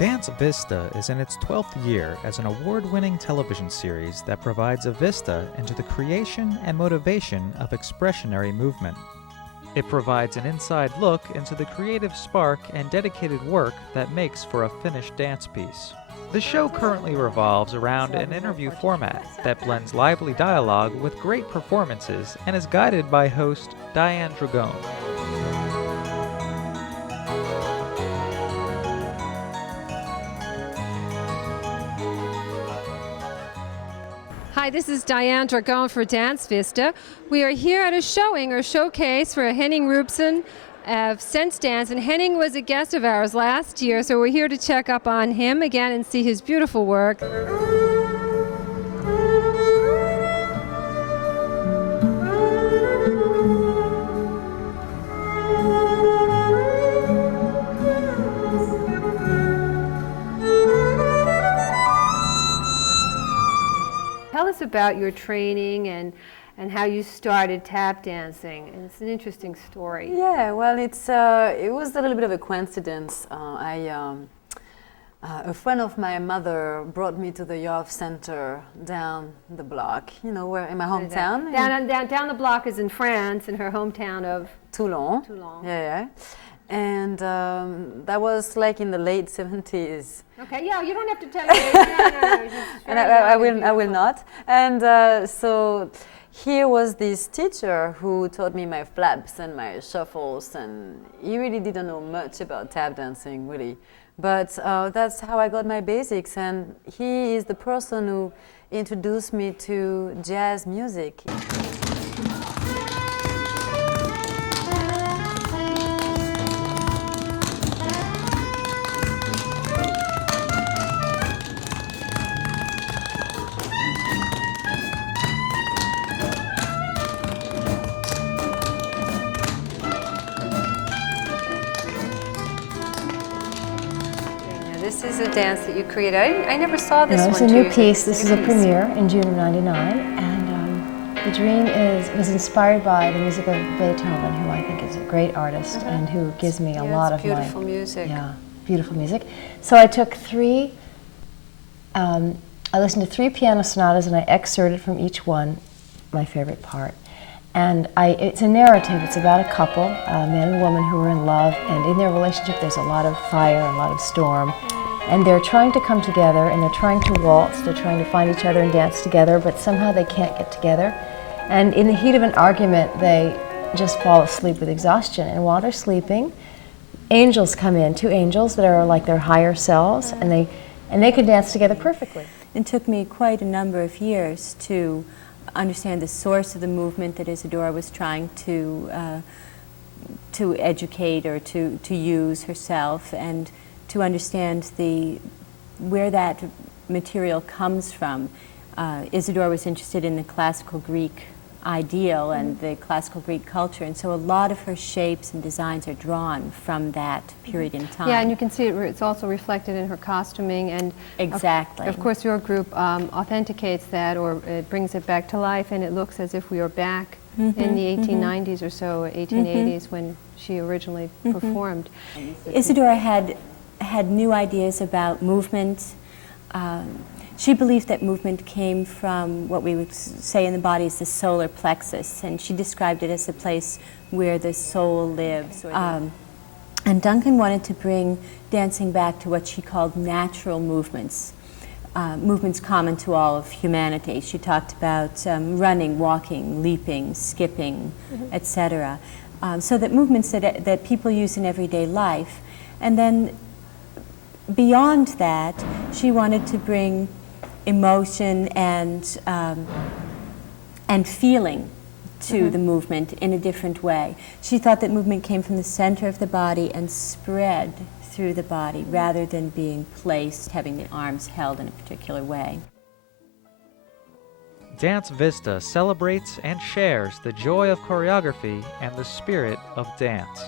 Dance Vista is in its 12th year as an award-winning television series that provides a vista into the creation and motivation of expressionary movement. It provides an inside look into the creative spark and dedicated work that makes for a finished dance piece. The show currently revolves around an interview format that blends lively dialogue with great performances and is guided by host Diane Dragone. Hi, this is Diane Dragone for Dance Vista. We are here at a showing or showcase for Henning Rubsen of Sense Dance, and Henning was a guest of ours last year, so we're here to check up on him again and see his beautiful work. Tell us about your training and how you started tap dancing. And it's an interesting story. Yeah, well, it was a little bit of a coincidence. A friend of my mother brought me to the Youth Center down the block, you know, where in my hometown. Down the block is in France, in her hometown of Toulon. Yeah. And that was like in the late 70s. Okay, yeah, you don't have to tell me. No, and I will not. And so here was this teacher who taught me my flaps and my shuffles, and he really didn't know much about tap dancing, really. But that's how I got my basics, and he is the person who introduced me to jazz music. This is a dance that you created. I never saw this one. It's a new piece. This is a premiere in June of '99, and the dream was inspired by the music of Beethoven, who I think is a great artist and who gives me a lot of beautiful music. Yeah, beautiful music. So I took I listened to 3 piano sonatas and I excerpted from each one my favorite part. And it's a narrative. It's about a couple, a man and woman who are in love, and in their relationship there's a lot of fire and a lot of storm. And they're trying to come together, and they're trying to waltz, they're trying to find each other and dance together, but somehow they can't get together. And in the heat of an argument, they just fall asleep with exhaustion. And while they're sleeping, angels come in, 2 angels that are like their higher selves, and they can dance together perfectly. It took me quite a number of years to understand the source of the movement that Isadora was trying to educate or to use herself, and to understand where that material comes from. Isadora was interested in the classical Greek ideal and the classical Greek culture, and so a lot of her shapes and designs are drawn from that period in time. Yeah, and you can see it's also reflected in her costuming, and exactly. Of course, your group authenticates that, or it brings it back to life, and it looks as if we are back in the 1890s or so, 1880s, when she originally performed. Isadora had new ideas about movement. She believed that movement came from what we would say in the body is the solar plexus, and she described it as the place where the soul lives. And Duncan wanted to bring dancing back to what she called natural movements, movements common to all of humanity. She talked about running, walking, leaping, skipping, etc. So that movements that people use in everyday life. And then beyond that, she wanted to bring emotion and feeling to the movement in a different way. She thought that movement came from the center of the body and spread through the body rather than being placed, having the arms held in a particular way. Dance Vista celebrates and shares the joy of choreography and the spirit of dance.